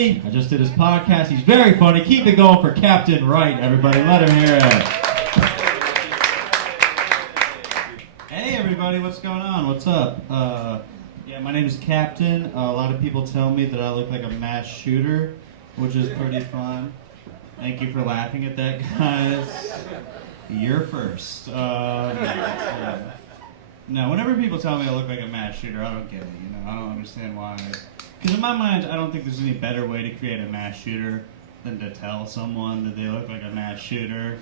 everybody. I just did his podcast. He's very funny. Keep it going for Captain Wright, everybody. Let him hear it. Hey, everybody. What's going on? What's up? Yeah, my name is Captain. A lot of people tell me that I look like a mass shooter, which is pretty fun. Thank you for laughing at that, guys. You're first. Yeah. No, whenever people tell me I look like a mass shooter, I don't get it. I don't understand why. Because in my mind, I don't think there's any better way to create a mass shooter than to tell someone that they look like a mass shooter.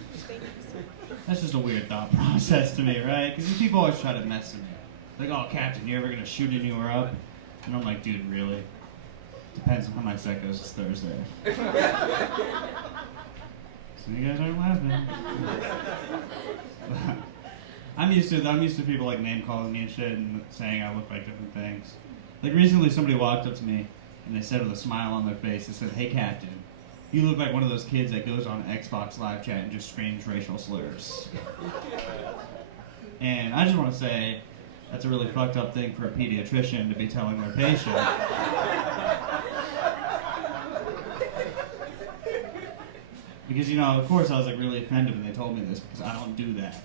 That's just a weird thought process to me, right? Because these people always try to mess with me. Like, oh, Captain, you ever gonna shoot anywhere up? And I'm like, dude, really? Depends on how my set goes this Thursday. So you guys aren't laughing. I'm used to people like name calling me and shit and saying I look like different things. Like recently somebody walked up to me and they said with a smile on their face, they said, "Hey Captain, you look like one of those kids that goes on Xbox live chat and just screams racial slurs." And I just want to say that's a really fucked up thing for a pediatrician to be telling their patient. Because, of course I was like really offended when they told me this because I don't do that.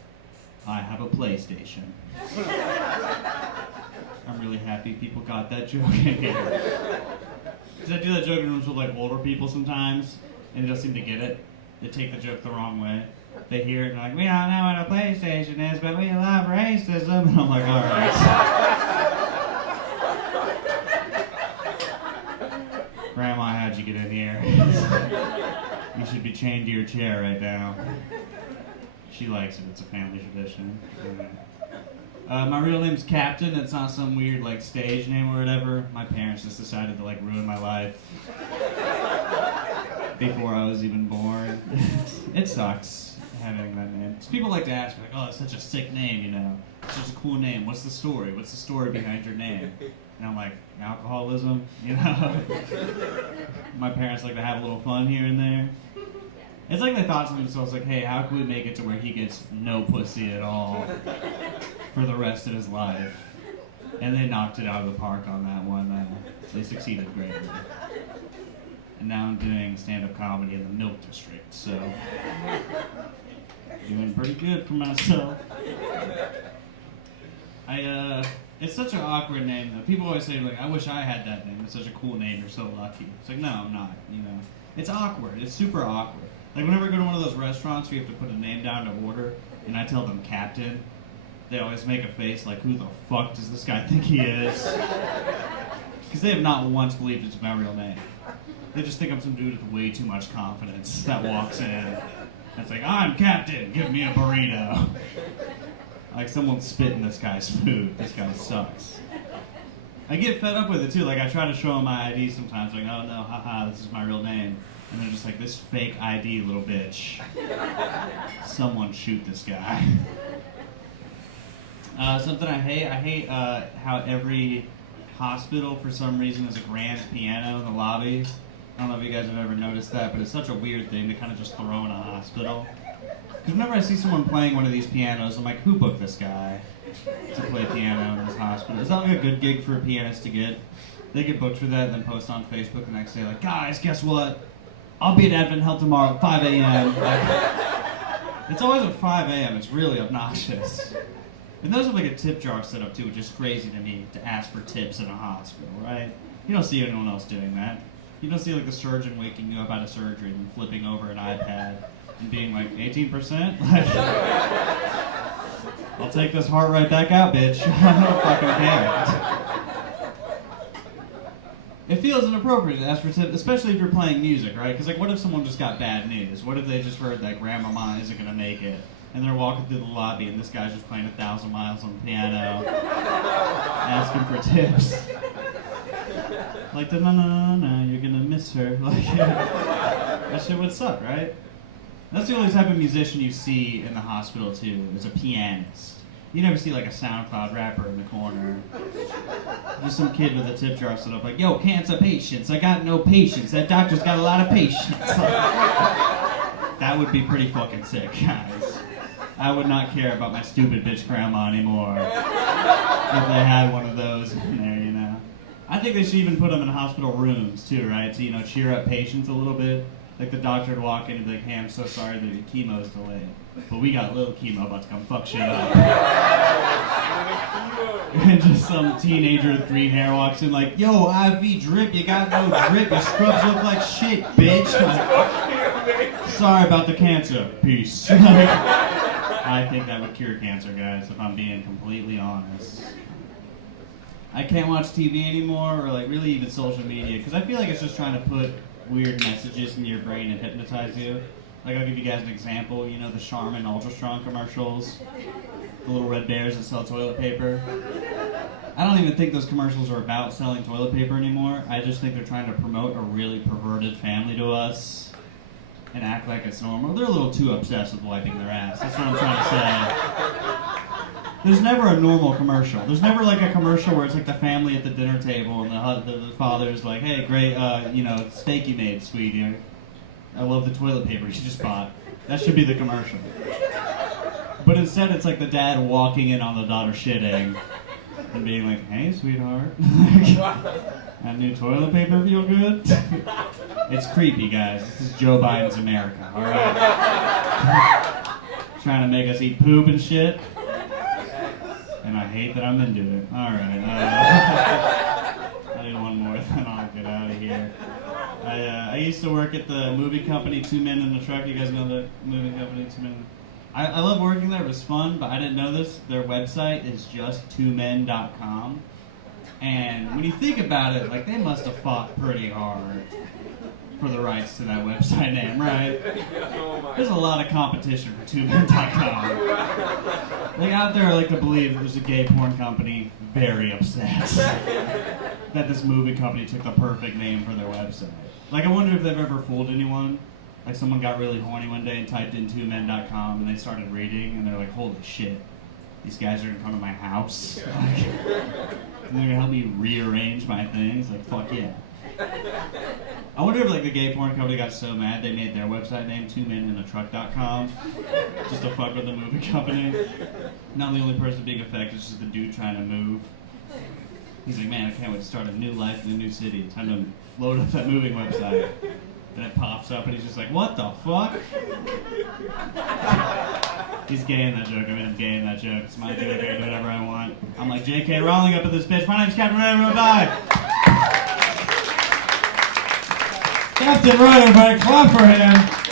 I have a PlayStation. I'm really happy people got that joke in here. Because I do that joke in rooms with like older people sometimes, and they don't seem to get it. They take the joke the wrong way. They hear it and they're like, "We don't know what a PlayStation is, but we love racism." And I'm like, all right. Grandma, how'd you get in here? You should be chained to your chair right now. She likes it. It's a family tradition. My real name's Captain. It's not some weird like stage name or whatever. My parents just decided to like ruin my life before I was even born. It sucks having that name. Because people like to ask me like, "Oh, it's such a sick name, It's such a cool name. What's the story? What's the story behind your name?" And I'm like, alcoholism, My parents like to have a little fun here and there. It's like they thought to themselves, like, "Hey, how can we make it to where he gets no pussy at all for the rest of his life?" And they knocked it out of the park on that one. They succeeded greatly. And now I'm doing stand-up comedy in the Milk District, so doing pretty good for myself. It's such an awkward name, though. People always say, like, "I wish I had that name. It's such a cool name. You're so lucky." It's like, no, I'm not, It's awkward. It's super awkward. Like, whenever I go to one of those restaurants where you have to put a name down to order, and I tell them Captain, they always make a face like, "Who the fuck does this guy think he is?" Because they have not once believed it's my real name. They just think I'm some dude with way too much confidence that walks in. And it's like, "I'm Captain, give me a burrito." Like, someone spit in this guy's food. This guy sucks. I get fed up with it, too. Like, I try to show them my ID sometimes. Like, "Oh, no, haha, this is my real name." And they're just like, "This fake ID, little bitch. Someone shoot this guy." Something I hate how every hospital, for some reason, has a grand piano in the lobby. I don't know if you guys have ever noticed that, but it's such a weird thing to kind of just throw in a hospital. Because whenever I see someone playing one of these pianos, I'm like, who booked this guy to play piano in this hospital? Is that like a good gig for a pianist to get? They get booked for that and then post on Facebook the next day like, "Guys, guess what? I'll be at Advent Health tomorrow at 5 a.m. Like, it's always at 5 a.m. It's really obnoxious. And those are like a tip jar set up too, which is crazy to me to ask for tips in a hospital, right? You don't see anyone else doing that. You don't see like the surgeon waking you up out of surgery and flipping over an iPad and being like, 18%? Like, I'll take this heart right back out, bitch. I don't fucking care. It feels inappropriate to ask for tips, especially if you're playing music, right? Because, like, what if someone just got bad news? What if they just heard that Grandmama isn't going to make it, and they're walking through the lobby, and this guy's just playing 1,000 miles on the piano, asking for tips? Like, no, you're going to miss her. Like, that shit would suck, right? That's the only type of musician you see in the hospital, too, is a pianist. You never see, like, a SoundCloud rapper in the corner. Just some kid with a tip jar set up like, "Yo, cancer patients, I got no patience. That doctor's got a lot of patience." That would be pretty fucking sick, guys. I would not care about my stupid bitch grandma anymore if they had one of those in there, I think they should even put them in hospital rooms too, right? To, cheer up patients a little bit. Like the doctor would walk in and be like, hey, I'm so sorry that your chemo's delayed. But we got little chemo about to come fuck shit up. And just some teenager with green hair walks in like, yo, IV drip, you got no drip, your scrubs look like shit, bitch. Like, sorry about the cancer. Peace. I think that would cure cancer, guys, if I'm being completely honest. I can't watch TV anymore, or like really even social media, because I feel like it's just trying to put weird messages in your brain and hypnotize you. Like, I'll give you guys an example. You know the Charmin Ultra Strong commercials? The little red bears that sell toilet paper? I don't even think those commercials are about selling toilet paper anymore. I just think they're trying to promote a really perverted family to us and act like it's normal. They're a little too obsessed with wiping their ass. That's what I'm trying to say. There's never a normal commercial. There's never like a commercial where it's like the family at the dinner table and the father's like, hey, great, steak you made, sweetie. I love the toilet paper you just bought. That should be the commercial. But instead it's like the dad walking in on the daughter shitting and being like, hey, sweetheart. That new toilet paper feel good? It's creepy, guys. This is Joe Biden's America, alright? Trying to make us eat poop and shit. And I hate that I'm into it. Alright. I need one more, then I'll get out of here. I used to work at the movie company, Two Men in a Truck. You guys know the movie company, Two Men? I love working there. It was fun, but I didn't know this. Their website is just twomen.com. And when you think about it, like, they must have fought pretty hard for the rights to that website name, right? There's a lot of competition for twomen.com. Like, out there, I like to believe that there's a gay porn company very upset that this movie company took the perfect name for their website. Like, I wonder if they've ever fooled anyone. Like, someone got really horny one day and typed in twomen.com and they started reading and they're like, holy shit, these guys are in front of my house. Like, and they're gonna help me rearrange my things. Like, fuck yeah. I wonder if like the gay porn company got so mad they made their website name twomeninatruck.com just to fuck with the movie company. Not the only person being affected, it's just the dude trying to move. He's like, man, I can't wait to start a new life in a new city. Time to load up that moving website. And it pops up and he's just like, what the fuck? He's gay in that joke. I mean, I'm gay in that joke. It's my joke. I can do whatever I want. I'm like J.K. Rowling up in this bitch. My name's Captain Wright. Everyone die. Captain Wright, everybody, clap for him.